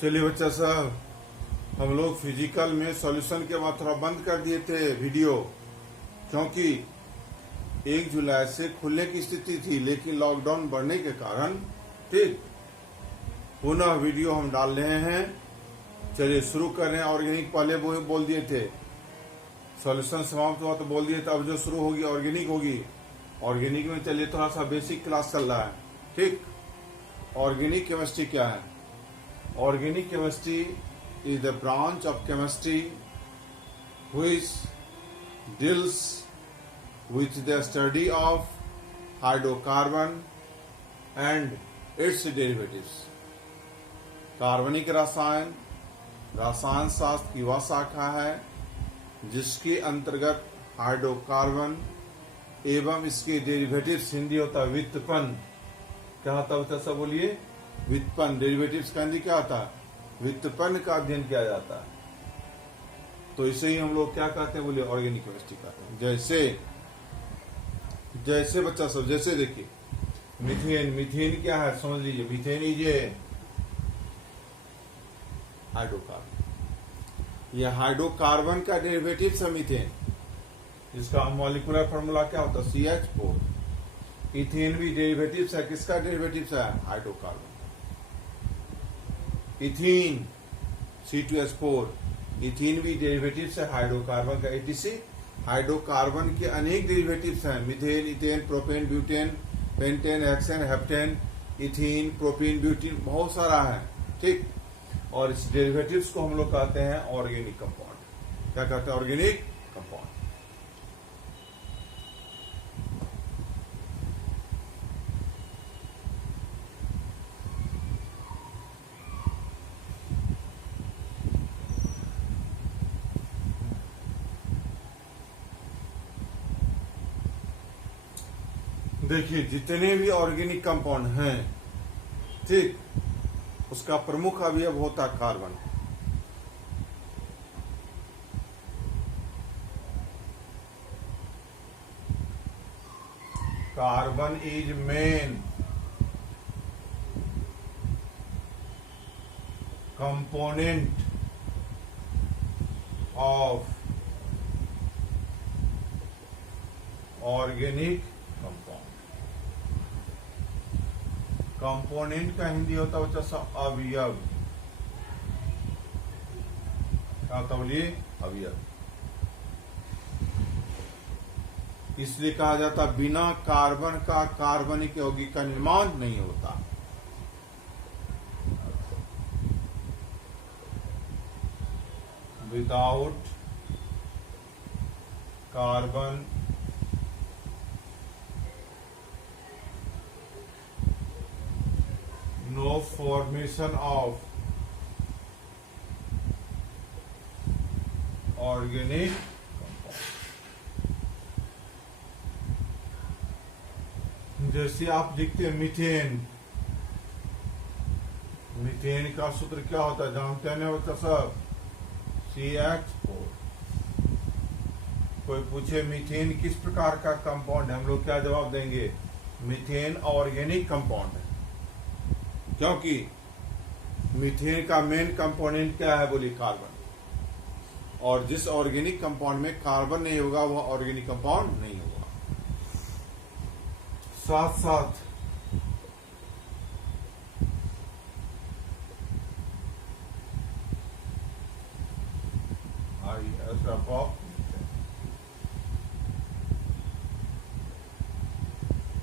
चलिए बच्चा साहब, हम लोग फिजिकल में सॉल्यूशन के बाद थोड़ा बंद कर दिए थे वीडियो, क्योंकि 1 जुलाई से खुलने की स्थिति थी, लेकिन लॉकडाउन बढ़ने के कारण ठीक पुनः वीडियो हम डाल रहे हैं। चलिए शुरू कर रहे हैं। ऑर्गेनिक पहले बोल दिए थे, सॉल्यूशन समाप्त हुआ तो बोल दिए थे, अब जो शुरू होगी ऑर्गेनिक होगी। ऑर्गेनिक में चलिए थोड़ा सा बेसिक क्लास चल रहा है। ठीक, ऑर्गेनिक केमिस्ट्री क्या है? Organic chemistry is the branch of chemistry which deals with the study of hydrocarbon and its derivatives. कार्बनिक रसायन रसायन शास्त्र की वह शाखा है जिसके अंतर्गत हाइड्रोकार्बन एवं इसके डेरिवेटिव्स, हिंदी होता है व्युत्पन्न। क्या होता है सब बोलिए? व्युत्पन्न। डेरिवेटिव्स का हिंदी क्या होता है? व्युत्पन्न का अध्ययन किया जाता है। तो इसे ही हम लोग क्या कहते हैं? बोलिए ऑर्गेनिक केमिस्ट्री कहते हैं। जैसे बच्चा सब, जैसे देखिए मीथेन। मीथेन क्या है समझ लीजिए। Methane is hydrocarbon. यह हाइड्रोकार्बन का डेरिवेटिव्स है मीथेन, जिसका मॉलिक्यूलर फॉर्मूला क्या होता है? CH4। इथेन भी डेरिवेटिव्स है। किसका डेरिवेटिव्स है? हाइड्रोकार्बन। इथीन C2H4, इथीन भी डेरिवेटिव्स है हाइड्रोकार्बन का। ETC हाइड्रोकार्बन के अनेक डेरिवेटिव्स हैं। Methane, ethane, propane, butane, pentane, hexane, heptane, ethene, propane, butane, बहुत सारा है। ठीक, और इस डेरिवेटिव्स को हम लोग कहते हैं ऑर्गेनिक कंपाउंड। क्या कहते हैं? Organic compound. देखिए जितने भी ऑर्गेनिक कंपाउंड हैं, ठीक, उसका प्रमुख अवयव होता है carbon. Carbon is main component of organic compound. Component का हिंदी होता है बच्चा सा अवयव। क्या होता बोलिए? अवयव। इसलिए कहा जाता बिना कार्बन का कार्बनिक यौगिक का निर्माण नहीं होता। Without carbon no formation of organic compound। जैसे आप देखते हैं मीथेन। मीथेन का सूत्र क्या होता है? जानते हैं बच्चा सब? CH4। कोई पूछे मीथेन किस प्रकार का कंपाउंड है, हम लोग क्या जवाब देंगे? मीथेन ऑर्गेनिक कंपाउंड है। क्योंकि मीथेन का मेन कंपोनेंट क्या है? बोली कार्बन। और जिस ऑर्गेनिक कंपाउंड में कार्बन नहीं होगा वह ऑर्गेनिक कंपाउंड नहीं होगा। साथ साथ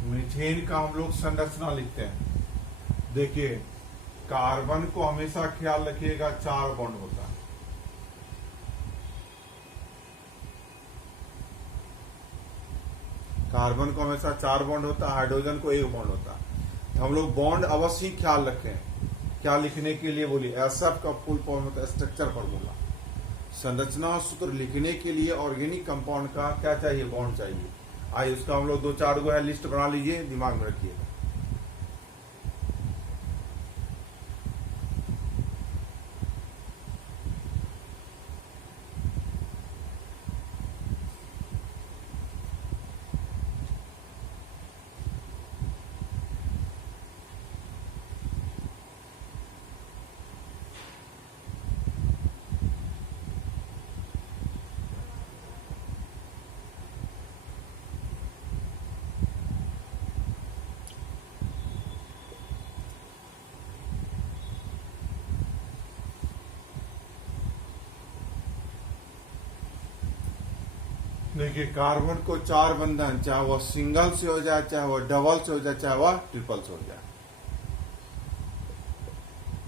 मीथेन का हम लोग संरचना लिखते हैं। देखिए कार्बन को हमेशा ख्याल रखिएगा 4 बॉन्ड होता है। कार्बन को हमेशा 4 बॉन्ड होता है, हाइड्रोजन को 1 बॉन्ड होता है। तो हम लोग बॉन्ड अवश्य ही ख्याल रखें। क्या लिखने के लिए? बोलिए SF का फुल फॉर्म होता है स्ट्रक्चर फॉर्मूला। संरचना सूत्र लिखने के लिए ऑर्गेनिक कंपाउंड का क्या चाहिए? बॉन्ड चाहिए। आइए उसका हम लोग 2-4 गो है लिस्ट बना लीजिए, दिमाग में रखिएगा। देखिए कार्बन को 4 बंधन, चाहे वह सिंगल से हो जाए, चाहे वह डबल से हो जाए, चाहे वह ट्रिपल से हो जाए।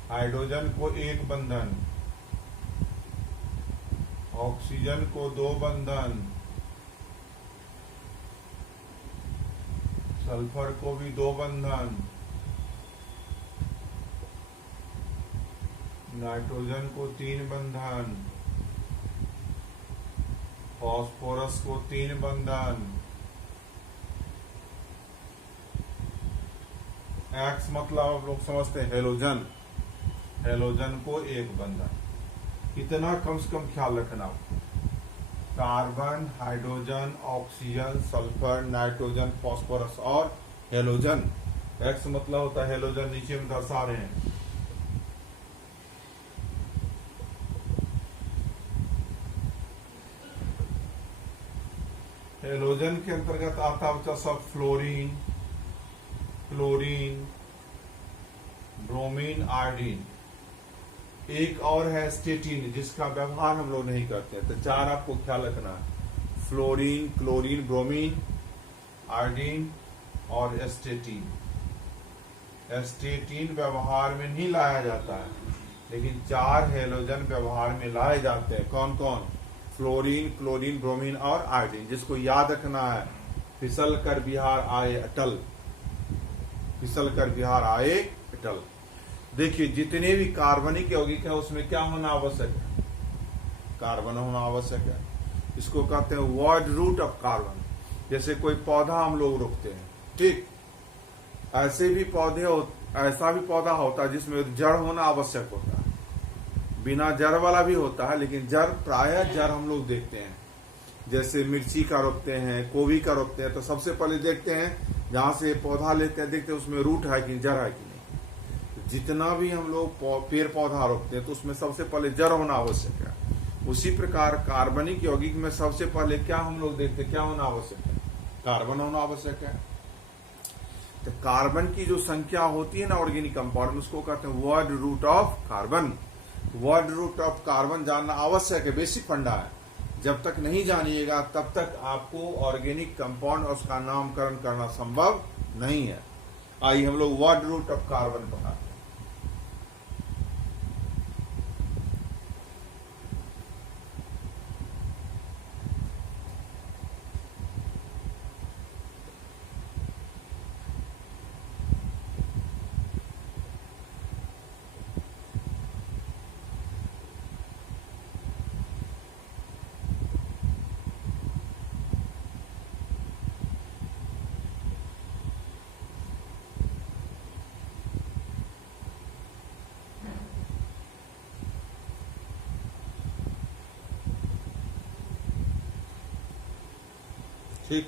हाइड्रोजन को 1 बंधन, ऑक्सीजन को 2 बंधन, सल्फर को भी 2 बंधन, नाइट्रोजन को 3 बंधन, फास्फोरस को 3 बंधन, एक्स मतलब आप लोग समझते हैं हेलोजन, हेलोजन को 1 बंधन। इतना कम से कम ख्याल रखना। Carbon, hydrogen, oxygen, sulphur, nitrogen, phosphorus और हेलोजन। एक्स मतलब होता है हेलोजन, नीचे में दर्शा रहे हैं। हेलोजन के अंतर्गत आता बच्चा सब फ्लोरीन, क्लोरीन, ब्रोमीन, आयोडीन। एक और है स्टेटिन, जिसका व्यवहार हम लोग नहीं करते हैं। तो 4 आपको ख्याल रखना है, फ्लोरीन, क्लोरीन, ब्रोमीन, आयोडीन और स्टेटिन। स्टेटिन व्यवहार में नहीं लाया जाता है, लेकिन 4 हेलोजन व्यवहार में लाए जाते हैं। कौन कौन? फ्लोरीन, क्लोरीन, ब्रोमीन और आयोडीन। जिसको याद रखना है, फिसल कर बिहार आए अटल, फिसल कर बिहार आए अटल। देखिए जितने भी कार्बनिक यौगिक है उसमें क्या होना आवश्यक है? कार्बन होना आवश्यक है। इसको कहते हैं वर्ड रूट ऑफ कार्बन। जैसे कोई पौधा हम लोग रोपते हैं, ठीक, ऐसे भी पौधे ऐसा भी पौधा होता है जिसमें जड़ होना आवश्यक होता है। बिना जड़ वाला भी होता है, लेकिन जड़ प्रायः जड़ हम लोग देखते हैं। जैसे मिर्ची का रोपते हैं, गोभी का रोपते हैं, तो सबसे पहले देखते हैं जहां से पौधा लेते हैं, देखते हैं उसमें रूट है कि जड़ है कि नहीं। जितना भी हम लोग पेड़ पौधा रोपते हैं तो उसमें सबसे पहले जड़ होना आवश्यक है। उसी प्रकार कार्बनिक यौगिक में सबसे पहले क्या हम लोग देखते हैं, क्या होना आवश्यक है? कार्बन होना आवश्यक है। तो कार्बन की जो संख्या होती है ना ऑर्गेनिक कंपाउंड में, उसको कहते हैं word root of carbon. Word root of carbon जानना आवश्यक है, बेसिक फंडा है। जब तक नहीं जानिएगा तब तक आपको ऑर्गेनिक कंपाउंड और उसका नामकरण करना संभव नहीं है। आइए हम लोग वर्ड रूट ऑफ कार्बन पढ़ाते हैं। ठीक,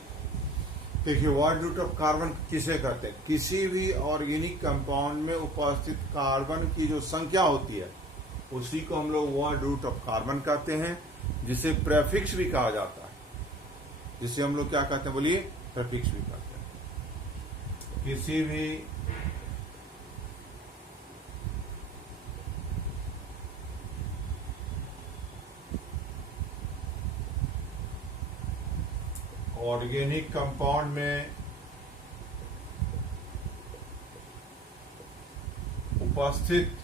देखिए वर्ड रूट ऑफ कार्बन किसे कहते हैं? किसी भी ऑर्गेनिक कंपाउंड में उपस्थित कार्बन की जो संख्या होती है उसी को हम लोग वर्ड रूट ऑफ कार्बन कहते हैं, जिसे प्रेफिक्स भी कहा जाता है। जिसे हम लोग क्या कहते हैं, बोलिए? प्रेफिक्स भी कहते हैं। किसी भी ऑर्गेनिक कंपाउंड में उपस्थित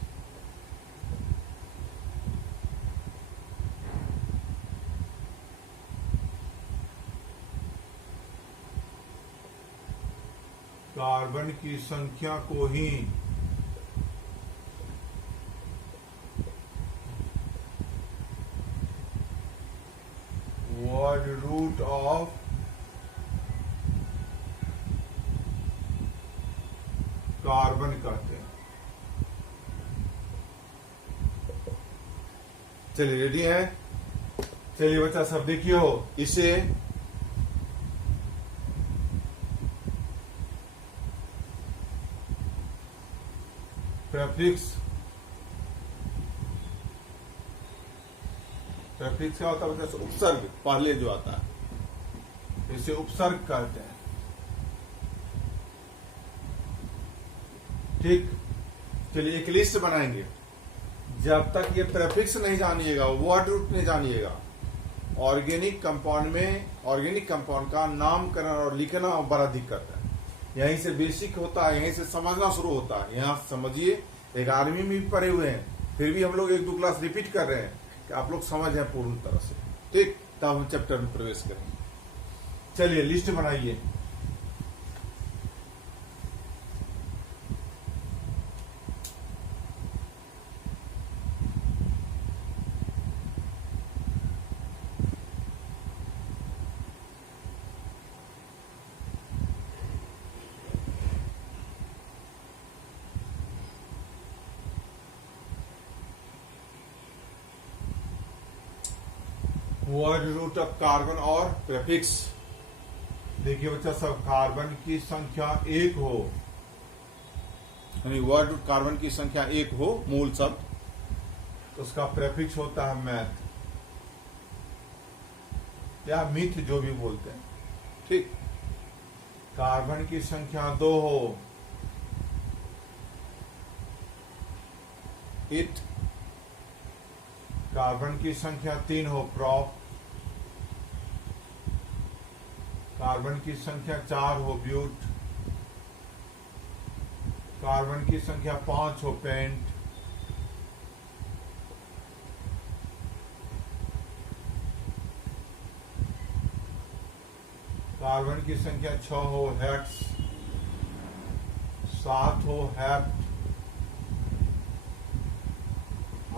कार्बन की संख्या को ही वर्ड रूट ऑफ कार्बन कहते हैं। चलिए रेडी है? चलिए बच्चा सब देखिए हो, इसे प्रेफिक्स, प्रेफिक्स क्या होता है बच्चा? उपसर्ग पहले जो आता है इसे उपसर्ग कहते हैं। ठीक, चलिए एक लिस्ट बनाएंगे। जब तक ये प्रेफिक्स नहीं जानिएगा, वर्ड रूट नहीं जानिएगा, ऑर्गेनिक कंपाउंड में ऑर्गेनिक कंपाउंड का नामकरण और लिखना बड़ा दिक्कत है। यहीं से बेसिक होता है, यहीं से समझना शुरू होता है। यहाँ समझिए, 11वीं में भी पढ़े हुए हैं, फिर भी हम लोग 1-2 क्लास रिपीट कर रहे हैं कि आप लोग समझ हैं पूर्ण तरह से। ठीक, तब हम चैप्टर में प्रवेश करेंगे। चलिए लिस्ट बनाइए। वर्ड रूट ऑफ कार्बन और प्रेफिक्स। देखिए बच्चा सब, कार्बन की संख्या 1 हो, यानी वर्ड रूट कार्बन की संख्या 1 हो मूल शब्द, तो उसका प्रेफिक्स होता है मैथ या मिथ, जो भी बोलते हैं। ठीक, कार्बन की संख्या 2 हो, इट। कार्बन की संख्या 3 हो, प्रॉप। कार्बन की संख्या 4 हो, ब्यूट। कार्बन की संख्या 5 हो, पेंट। कार्बन की संख्या 6 हो, हेक्स। 7 हो, हेप्ट।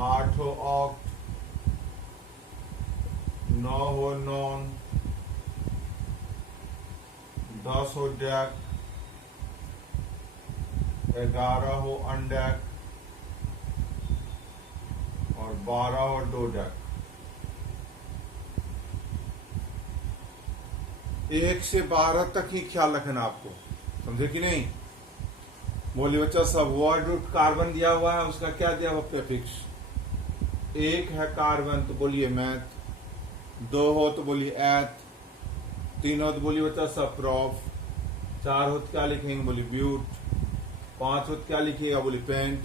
8 हो, ऑक्ट। 9 हो, नॉन। 10 हो, डैक। 11 हो, अनडैक। और 12 हो, डोडैक। 1 से 12 तक ही ख्याल रखना आपको, समझे कि नहीं? बोलिए बच्चा सब, वर्ड रूट कार्बन दिया हुआ है, उसका क्या दिया हुआ? प्रेफिक्स। 1 है कार्बन तो बोलिए मैथ। 2 हो तो बोलिए एथ। 3 हो तो बोलिए बच्चा सब प्रॉफ। 4 हो तो क्या लिखेंगे? बोलिए ब्यूट। 5 हो तो क्या लिखिएगा? बोलिए पेंट।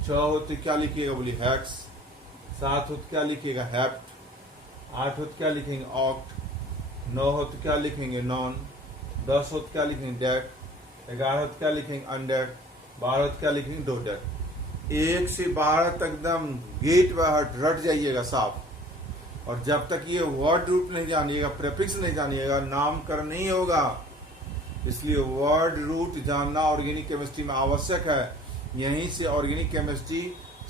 6 हो तो क्या लिखिएगा? बोलिए हेक्स। 7 हो तो क्या लिखिएगा? हेप्ट। 8 हो तो क्या लिखेंगे? ऑक्ट। 9 हो तो क्या लिखेंगे? नॉन। 10 हो तो क्या लिखेंगे? डेक। 11 हो तो क्या लिखेंगे? अनडेक। 12 हो तो क्या लिखेंगे? डोडेक। 1 से 12 तक एकदम गेट बाय रट जाइएगा साफ। और जब तक ये वर्ड रूट नहीं जानिएगा, प्रेफिक्स नहीं जानिएगा, नामकरण नहीं होगा। इसलिए वर्ड रूट जानना ऑर्गेनिक केमिस्ट्री में आवश्यक है। यहीं से ऑर्गेनिक केमिस्ट्री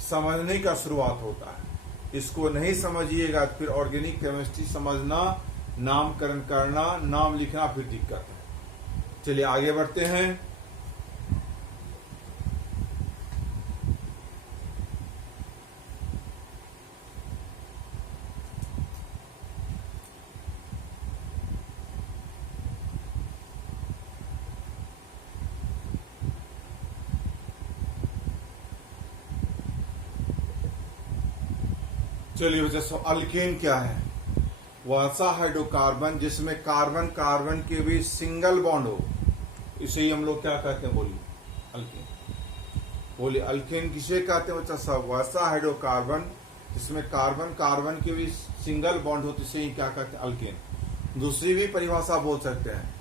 समझने का शुरुआत होता है। इसको नहीं समझिएगा तो फिर ऑर्गेनिक केमिस्ट्री समझना, नामकरण करना, नाम लिखना फिर दिक्कत है। चलिए आगे बढ़ते हैं। चलिए बच्चा, अल्केन क्या है? वह ऐसा हाइड्रोकार्बन जिसमें कार्बन कार्बन के बीच सिंगल बॉन्ड हो, इसे ही हम लोग क्या कहते हैं? बोलिए अल्केन। बोलिए अल्केन किसे कहते हैं बच्चा सब? वैसा हाइड्रोकार्बन जिसमें कार्बन कार्बन के बीच सिंगल बॉन्ड हो, इसे ही क्या कहते हैं? अल्केन। दूसरी भी परिभाषा बोल सकते हैं,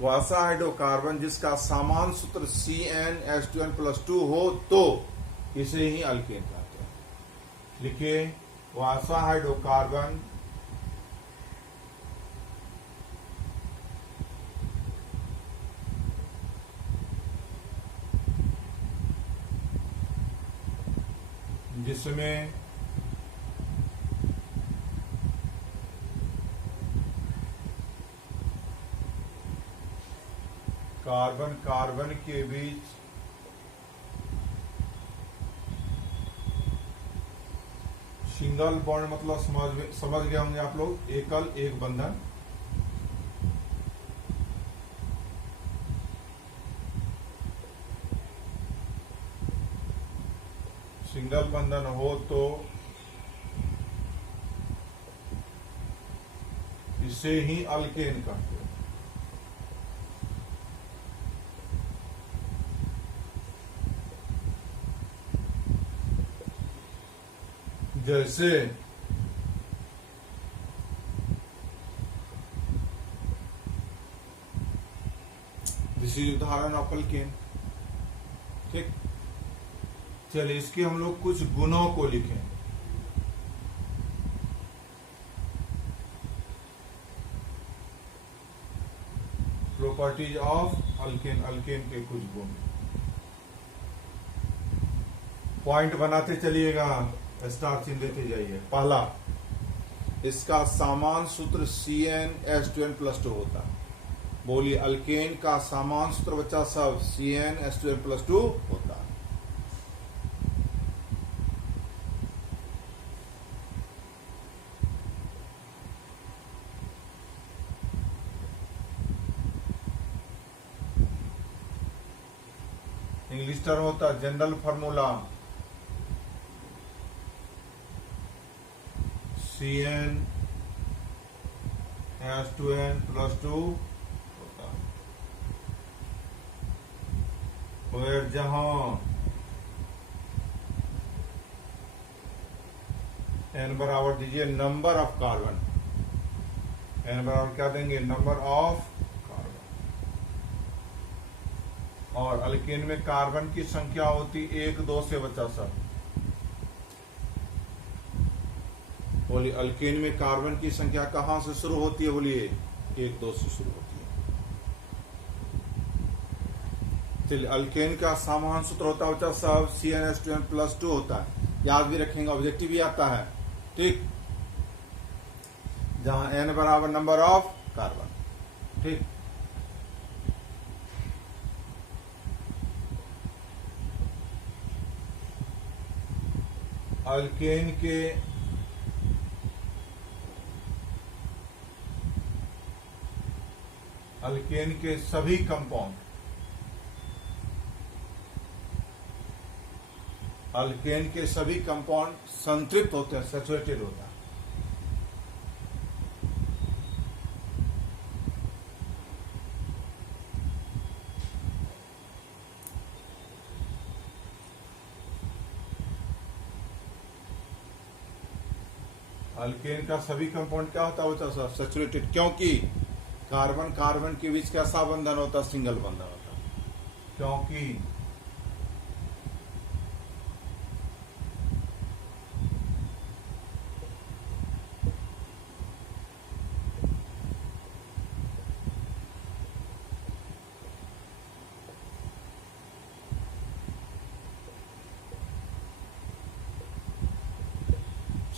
वैसा हाइड्रोकार्बन जिसका समान सूत्र CnH2n+2 हो तो इसे ही अल्केन कहते हैं। लिखिए, वैसा हाइड्रोकार्बन जिसमें कार्बन कार्बन के बीच सिंगल बॉन्ड, मतलब समझ गए होंगे आप लोग, एकल एक बंधन। सिंगल बंधन हो तो इसे ही अल्केन कहते हैं। जैसे तीसरी उदाहरण ऑफ अल्केन। ठीक, चलिए इसके हम लोग कुछ गुणों को लिखें। प्रॉपर्टीज ऑफ अल्केन, अल्केन के कुछ गुण। पॉइंट बनाते चलिएगा, स्टार चिन्ह देते जाइए। पहला, इसका सामान्य सूत्र CnH2n+2 होता है। बोलिए, अल्केन का सामान्य सूत्र बच्चा सब CnH2n+2 होता है। इंग्लिश टर्म होता है जनरल फार्मूला CnH2n+2 होता है। फिर जहां n बराबर दीजिए नंबर ऑफ कार्बन, n बराबर क्या देंगे, नंबर ऑफ कार्बन। और अल्केन में कार्बन की संख्या होती 1, 2 से बचा सब। बोलिए, अल्केन में कार्बन की संख्या कहां से शुरू होती है? बोलिए, 1, 2 से शुरू होती है। चलिए, अल्केन का सामान्य सूत्र होता है बच्चा सब CnH2n+2 होता है। याद भी रखेंगे, ऑब्जेक्टिव भी आता है। ठीक, जहां n बराबर नंबर ऑफ कार्बन। ठीक, अल्केन के सभी कंपाउंड, अल्केन के सभी कंपाउंड संतृप्त होते हैं, सैचुरेटेड होता है। अल्केन का सभी कंपाउंड क्या होता है बच्चा साहब? सैचुरेटेड। क्योंकि कार्बन कार्बन के बीच कैसा बंधन होता है? सिंगल बंधन होता है। क्योंकि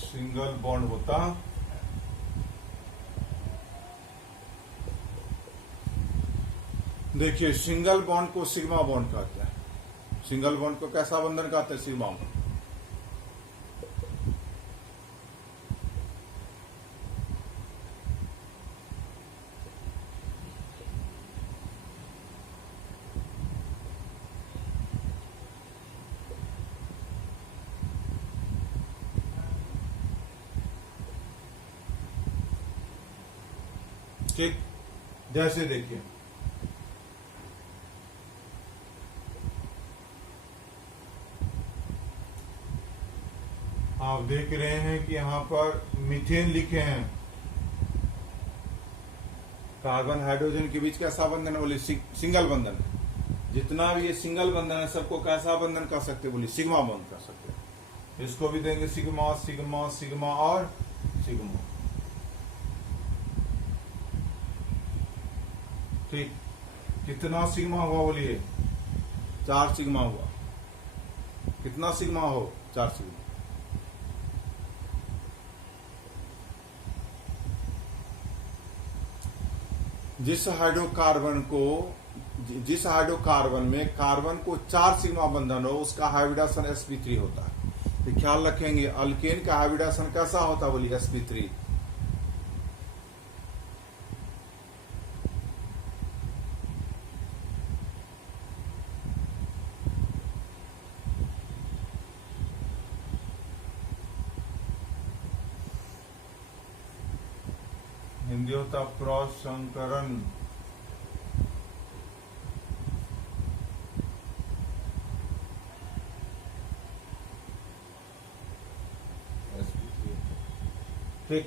सिंगल बॉन्ड होता है। देखिए, सिंगल बॉन्ड को सिग्मा बॉन्ड कहते हैं। सिंगल बॉन्ड को कैसा बंधन कहते हैं? Sigma bond. ठीक, जैसे देखिए, आप देख रहे हैं कि यहां पर मीथेन लिखे हैं। कार्बन हाइड्रोजन के बीच कैसा बंधन है? बोले सिंगल बंधन। जितना भी ये सिंगल बंधन है सबको कैसा बंधन कर सकते? बोले सिग्मा बंधन कर सकते। इसको भी देंगे सिग्मा सिग्मा सिग्मा और सिग्मा। ठीक, कितना सिग्मा हुआ? बोलिए, 4 सिग्मा हुआ। कितना सिग्मा हो? 4 सिग्मा। जिस हाइड्रोकार्बन में कार्बन को 4 सिग्मा बंधन हो, उसका हाइब्रिडाइजेशन sp3 होता है। तो ख्याल रखेंगे, अल्केन का हाइब्रिडाइजेशन कैसा होता है? बोलिए sp3। हिंदी होता क्रॉस संकरण। ठीक,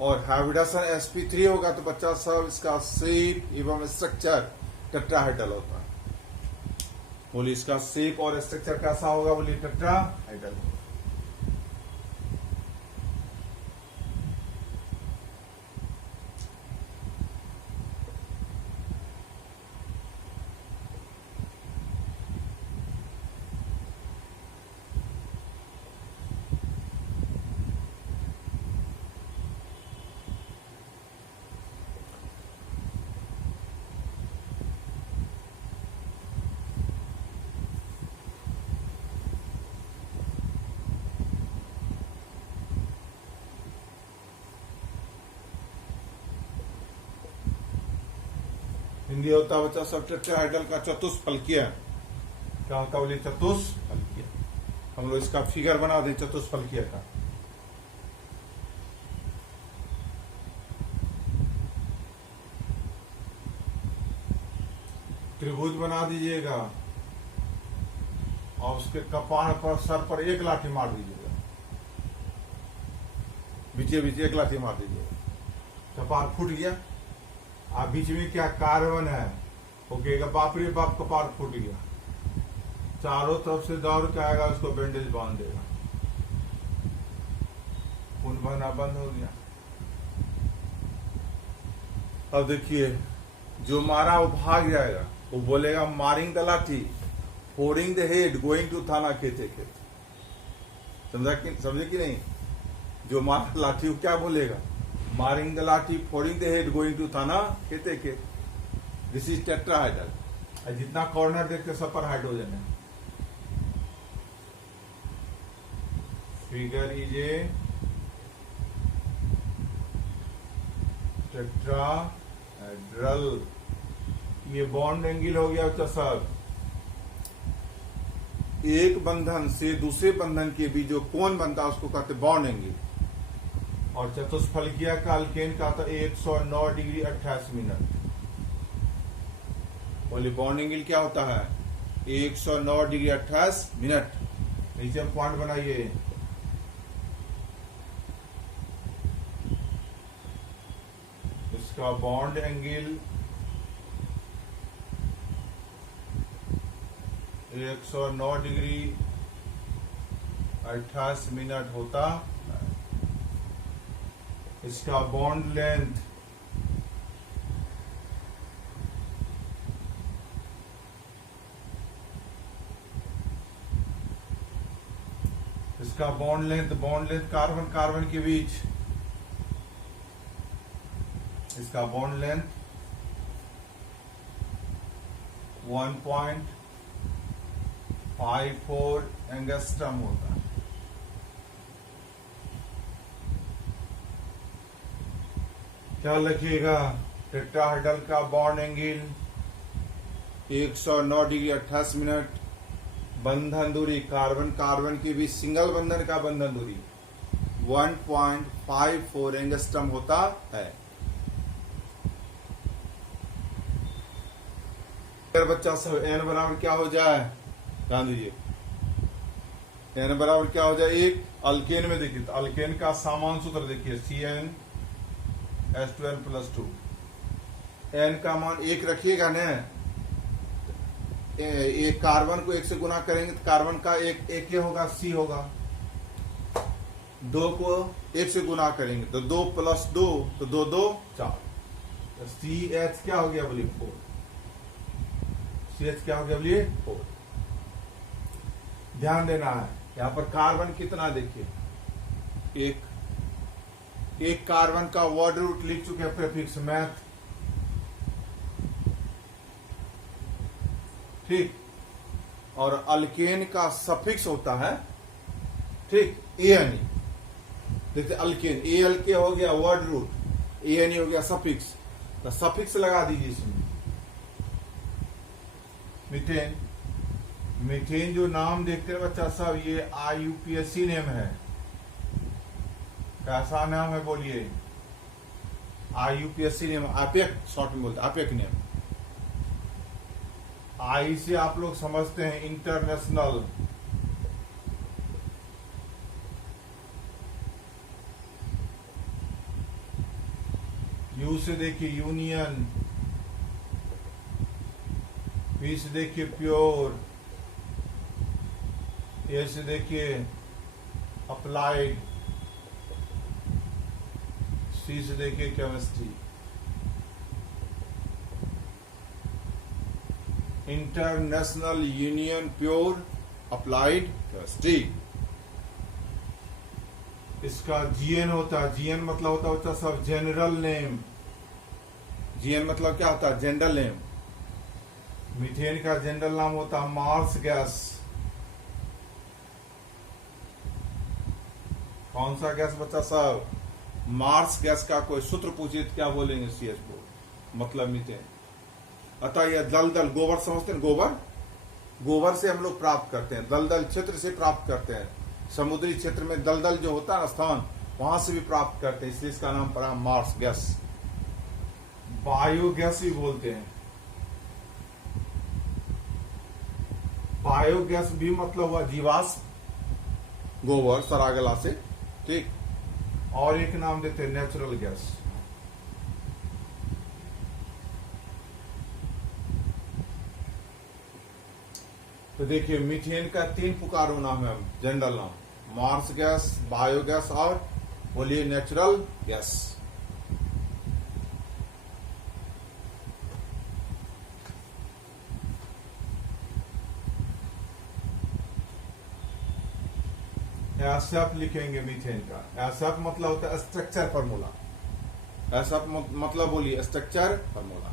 और हाइब्रिडाइजेशन sp3 होगा तो बच्चा सब इसका शेप एवं स्ट्रक्चर टेट्राहेड्रल होता है। बोलिए इसका शेप और स्ट्रक्चर कैसा होगा? बोलिए टेट्राहेड्रल। हिंदी होता है बच्चा सब टेट्राहेड्रल का चतुष्फलकीय। क्या होता बोलिए? चतुष्फलकीय। हम लोग इसका फिगर बना दें चतुष्फलकीय का। त्रिभुज बना दीजिएगा और उसके कपाड़ पर, सर पर एक लाठी मार दीजिएगा, बीचे बीच एक लाठी मार दीजिएगा। कपाड़ फूट गया। आप बीच में क्या कार्बन है, वो कहेगा बाप रे बाप कपाड़ फूट गया। चारों तरफ से दौड़ के आएगा, उसको बैंडेज बांध देगा, खून बहना बंद हो गया। अब देखिए जो मारा वो भाग जाएगा, वो बोलेगा मारिंग द लाठी, फोड़िंग द हेड, गोइंग टू थाना खेते खेत। समझे कि नहीं? जो मारा लाठी वो क्या बोलेगा? मारिंग द लाठी, फोड़िंग द हेड, गोइंग टू थाना खेते खेत। This is tetrahedral. जितना कॉर्नर देखते सब पर हाइड्रोजन है। Figure is a tetrahedral. ये बॉन्ड एंगल हो गया बच्चा सब। एक बंधन से दूसरे बंधन के बीच जो कोण बनता है उसको कहते बॉन्ड एंगल। और चतुष्फलकीय का अल्केन का था 109 डिग्री 28 मिनट। बोले बॉन्ड एंगल क्या होता है? 109 डिग्री 28 मिनट। नीचे हम पॉइंट बनाइए। इसका बॉन्ड एंगल 109 डिग्री 28 मिनट होता। इसका bond length bond length carbon carbon के बीच, इसका बॉन्ड लेंथ 1.54 एंगस्ट्रम होता है। ख्याल रखिएगा टेट्राहेड्रल का बॉन्ड एंगल 109 डिग्री 28 मिनट। बंधन दूरी कार्बन कार्बन के बीच सिंगल बंधन का बंधन दूरी 1.54 एंगस्ट्रम होता है। अगर बच्चा सब n बराबर क्या हो जाए? ध्यान दीजिए, n बराबर क्या हो जाए? एक अल्केन में देखिए, तो अल्केन का सामान्य सूत्र देखिए, CnH2n+2। n का मान एक रखिएगा न, एक कार्बन को एक से गुना करेंगे तो कार्बन का एक ही होगा, C होगा। दो को एक से गुना करेंगे तो 2 + 2 तो 2 2 4। तो CH क्या हो गया बोलिए? 4। CH क्या हो गया बोलिए? 4। ध्यान देना है यहां पर कार्बन कितना देखिए, एक कार्बन का वर्ड रूट लिख चुके हैं, प्रीफिक्स मैथ, ठीक। और अल्केन का सफिक्स होता है, ठीक, एन। देखते अल्केन एल के हो गया वर्ड रूट, एन हो गया सफिक्स, तो सफिक्स लगा दीजिए इसमें। मीथेन, मीथेन जो नाम देखते हैं बच्चा सब, ये IUPAC नेम है। कैसा नाम है बोलिए? IUPAC नेम, आपेक शॉर्ट में बोलते, आपेक नेम। आई से आप लोग समझते हैं इंटरनेशनल, यू से देखिए यूनियन, पी से देखिए प्योर, ए से देखिए अप्लाइड, सी से देखिए chemistry. International union pure applied chemistry. इसका जीएन होता है, जीएन मतलब होता है सब जनरल नेम। जीएन मतलब क्या होता है? General name. मीथेन का जनरल नाम होता है मार्स गैस। कौन सा गैस बच्चा साहब? मार्स गैस का कोई सूत्र पूछिए तो क्या बोलेंगे? CH4 मतलब मीथेन। अतः यह दलदल, गोबर समझते हैं? गोबर से हम लोग प्राप्त करते हैं, दलदल क्षेत्र से प्राप्त करते हैं। समुद्री क्षेत्र में दलदल जो होता है स्थान, वहां से भी प्राप्त करते हैं, इसलिए इसका नाम पड़ा मार्स गैस। बायोगैस भी बोलते हैं। बायोगैस भी मतलब हुआ जीवाश्म, गोबर सरागला से, ठीक। और एक नाम देते हैं नेचुरल गैस। तो देखिए मीथेन का 3 पुकारों नाम है, जनरल नाम, मार्स गैस, बायोगैस और बोलिए नेचुरल गैस। एसएफ लिखेंगे मीथेन का। एसएफ मतलब होता है स्ट्रक्चर फार्मूला। एसएफ मतलब बोलिए स्ट्रक्चर फार्मूला।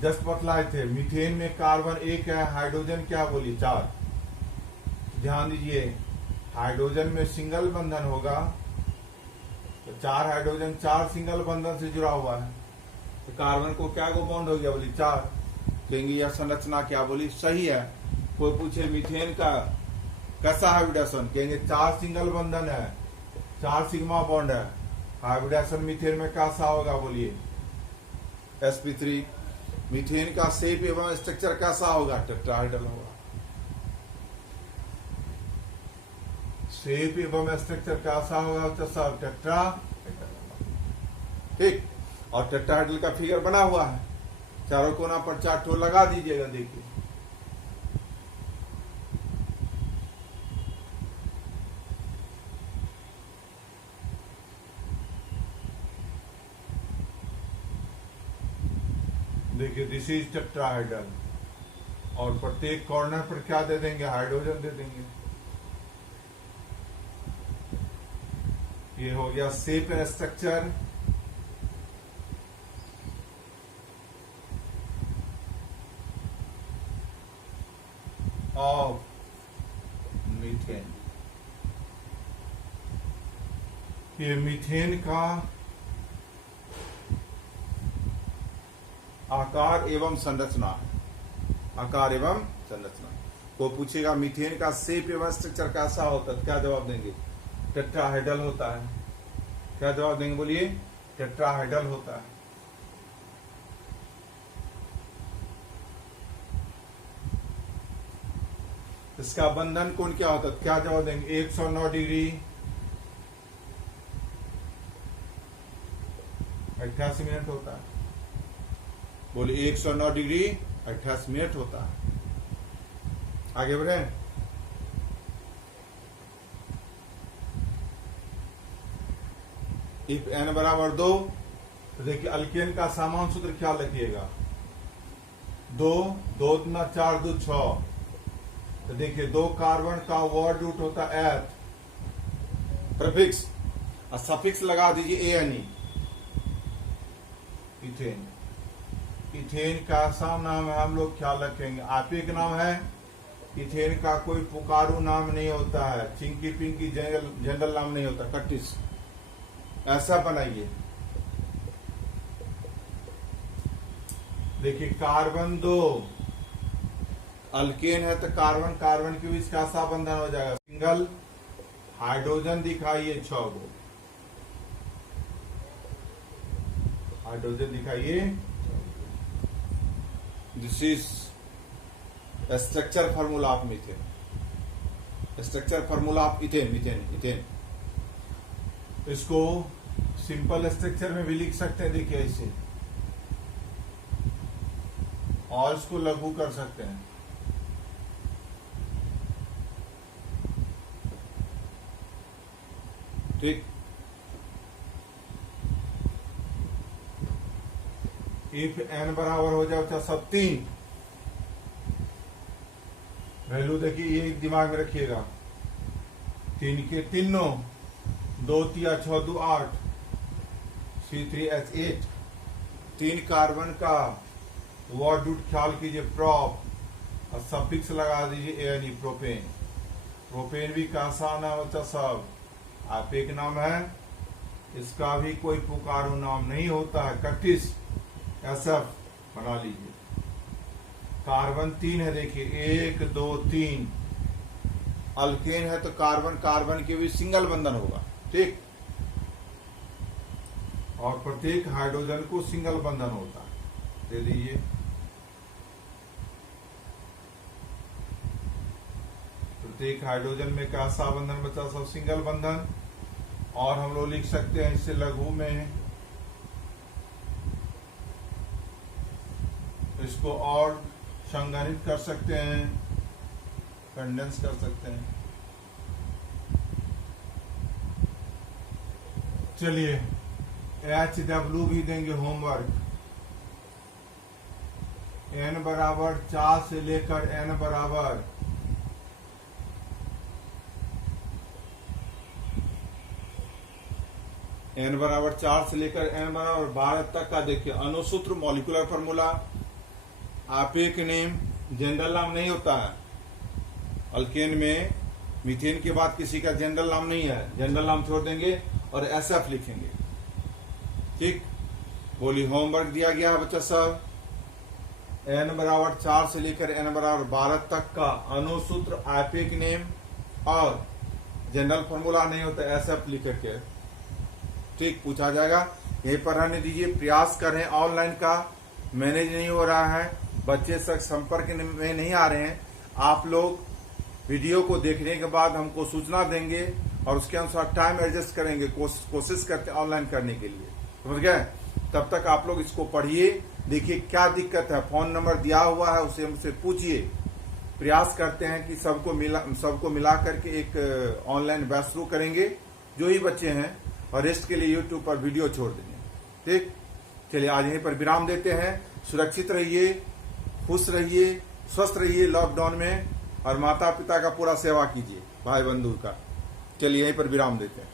जस्ट बतलाए थे, मीथेन में कार्बन 1 है, हाइड्रोजन क्या बोलिए 4। ध्यान दीजिए, हाइड्रोजन में सिंगल बंधन होगा तो 4 हाइड्रोजन 4 सिंगल बंधन से जुड़ा हुआ है, तो कार्बन को क्या को बॉन्ड हो गया? बोली 4। कहेंगे यह संरचना क्या? बोली सही है। कोई पूछे मीथेन का कैसा हाइब्रिडेशन? कहेंगे 4 सिंगल बंधन है, 4 सिग्मा बॉन्ड है। हाइब्रिडेशन मीथेन में कैसा होगा? बोलिए sp3। मीथेन का शेप एवं स्ट्रक्चर कैसा होगा? टेट्राहेड्रल होगा। शेप एवं स्ट्रक्चर कैसा होगा? तो सब टेट्राहेड्रल, ठीक। और टेट्राहेड्रल का फिगर बना हुआ है, चारों कोना पर 4 ठोर लगा दीजिएगा। देखिए देखिए दिस इज टेट्राहेड्रल, और प्रत्येक कॉर्नर पर क्या दे देंगे? हाइड्रोजन दे देंगे। ये हो गया shape and structure. Of methane. ये मीथेन का आकार एवं संरचना। आकार एवं संरचना। को पूछेगा मीथेन का शेप एवं स्ट्रक्चर कैसा होता है, क्या जवाब देंगे? टेट्राहेड्रल होता है। क्या जवाब देंगे? बोलिए टेट्राहेड्रल होता है। इसका बंधन कोण क्या होता है? क्या जवाब देंगे? 109 डिग्री 88 मिनट होता है। बोले 109 डिग्री 88 मिनट होता है। आगे बढ़े। इफ n बराबर 2, तो देखिए अल्केन का सामान्य सूत्र क्या लिखिएगा? 2 2 दूना 4 2 6। तो देखिए 2 कार्बन का वर्ड रूट होता है एथ, प्रीफिक्स और सफिक्स लगा दीजिए ANE। इथेन। इथेन का आसान नाम है, हम लोग ख्याल रखेंगे। आपेक नाम है। इथेन का कोई पुकारू नाम नहीं होता है, चिंकी पिंकी जनरल नाम नहीं होता। 31 ऐसा बनाइए। देखिए कार्बन 2 अल्केन है, तो कार्बन कार्बन के बीच कैसा बंधन हो जाएगा? सिंगल। हाइड्रोजन दिखाइए 6 गो, हाइड्रोजन दिखाइए। This is structure formula of methane. Structure formula of ethane. Ethane इसको सिंपल स्ट्रक्चर में भी लिख सकते हैं, देखिए ऐसे। और इसको लघु कर सकते हैं। ठीक, इफ n बराबर हो जाए अच्छा सब 3, वैल्यू देखिए ये दिमाग में रखिएगा, 3 के 3 9, 2 3 6 2 8, C3H8, 3 कार्बन का वर्ड रूट ख्याल कीजिए प्रॉप और सफिक्स लगा दीजिए एन, प्रोपेन। प्रोपेन भी कैसा नाम होता सब आप एक नाम है, इसका भी कोई पुकारू नाम नहीं होता है, कटिस SF बना लीजिए। कार्बन 3 है, देखिए 1 2 3, अल्केन है तो कार्बन कार्बन के भी सिंगल बंधन होगा। ठीक, और प्रत्येक हाइड्रोजन को सिंगल बंधन होता है, दे दीजिए। प्रत्येक हाइड्रोजन में कैसा बंधन बचा सब सिंगल बंधन। और हम लोग लिख सकते हैं इससे लघु में, इसको और संगठित कर सकते हैं, कंडेंस कर सकते हैं। चलिए HW भी देंगे होमवर्क। n बराबर 4 से लेकर n बराबर 4 से लेकर n बराबर 12 तक का देखिए अणुसूत्र, मॉलिक्यूलर फार्मूला, आपेक नेम, जनरल नाम नहीं होता है। अल्केन में मीथेन के बाद किसी का जनरल नाम नहीं है, जनरल नाम छोड़ देंगे और SF लिखेंगे। ठीक, बोलिए होमवर्क दिया गया है बच्चा सब, n बराबर 4 से लेकर n बराबर 12 तक का अणुसूत्र, आपेक नेम और जनरल फार्मूला नहीं होता, SF लिख करके ठीक पूछा जाएगा। यहीं पर रहने दीजिए, प्रयास कर रहे हैं, ऑनलाइन का मैनेज नहीं हो रहा है, बच्चे तक संपर्क में नहीं आ रहे हैं। आप लोग वीडियो को देखने के बाद हमको सूचना देंगे और उसके अनुसार टाइम एडजस्ट करेंगे, कोशिश करते ऑनलाइन करने के लिए, समझ गए। तब तक आप लोग इसको पढ़िए, देखिए क्या दिक्कत है, फोन नंबर दिया हुआ है उसे हमसे पूछिए। प्रयास करते हैं कि सबको मिला करके एक ऑनलाइन बैच शुरू करेंगे, जो ही बच्चे हैं, और रेस्ट के लिए यूट्यूब पर वीडियो छोड़ देंगे। ठीक, चलिए आज यहीं पर विराम देते हैं। सुरक्षित रहिए, खुश रहिए, स्वस्थ रहिए लॉकडाउन में, और माता पिता का पूरा सेवा कीजिए, भाई बंधु का। चलिए यहीं पर विराम देते हैं।